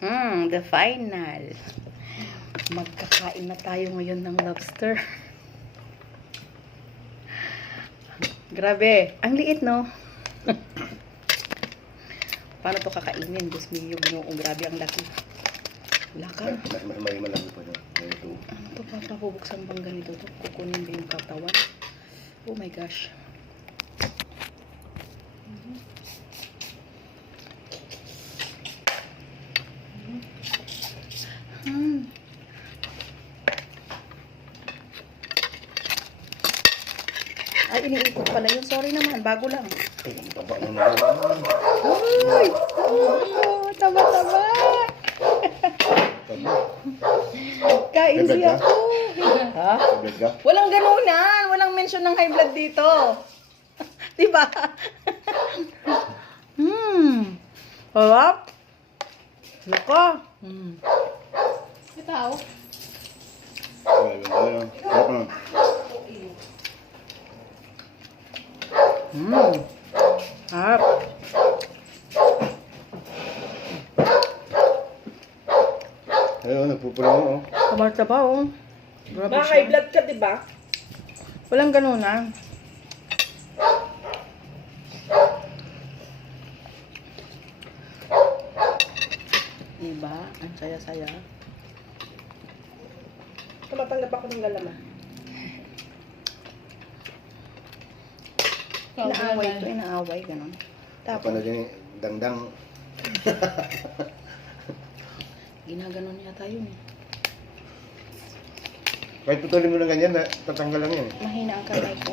The final. Magkakain na tayo ngayon ng lobster. Grabe. Ang liit, no? Paano to kakainin? Diyos mio, ginoo. Grabe ang laki. Laka. May malaki pa na. Ano to? Papabubuksan bang ganito to? Kukunin ba yung katawan? Oh my gosh. Ay, iniikot pala yun. Sorry naman. Bago lang. Taba mo na naman. Uy! Oh, taba-taba! Kain May blood siya ka? ko. Ha? Tablet ka? Walang ganunan. Walang mention ng high blood dito. Diba? Harap. Laka. Ikaw? Sarap na. Harap. Ayun, nagpupula mo. Taba-taba, oh. Grabe Mga siya. high blood ka, diba? Walang ganunan. Diba? Ang saya-saya. Tumatanggap ako ng lalaman. Inaaway to, inaaway, ganun. Apa Tapos, na din, dangdang. ginaganon yata yun eh. Kahit putulin mo ng ganyan, tatanggal lang yan. Mahina ang kamay ko.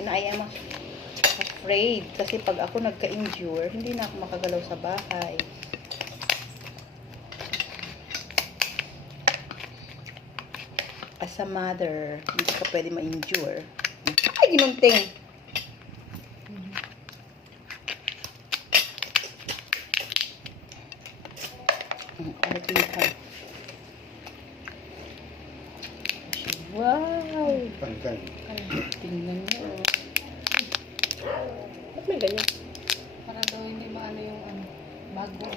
And I am afraid. Kasi pag ako nagka-injure, hindi na ako makagalaw sa bahay. As a mother, hindi ka pwede ma-injure. Ay, ginunting! Wow! Pangkan. Tingnan mo. Ba't may ganyan? Para daw hindi maano yung ano, bago.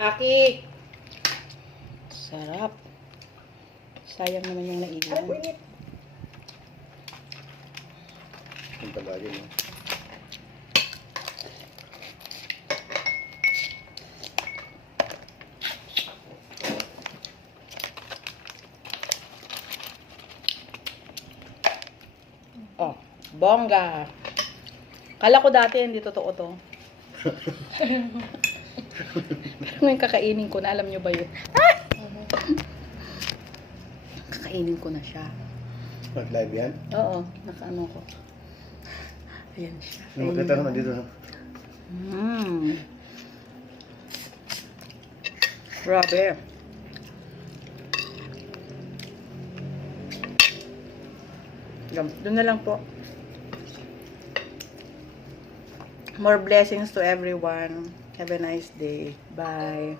Aki! Sarap. Sayang naman yung Ay, naiwan. punit. Ang taba yun. Oh, bongga. Kala ko dati hindi totoo to. Pero ngayon kakainin ko na, alam nyo ba yun? Ah! Kakainin ko na siya. Mag-live yan? Oo, nakaano ko. Ayan siya. Nung magkita naman dito. Grabe. Doon na lang po. More blessings to everyone. Have a nice day. Bye.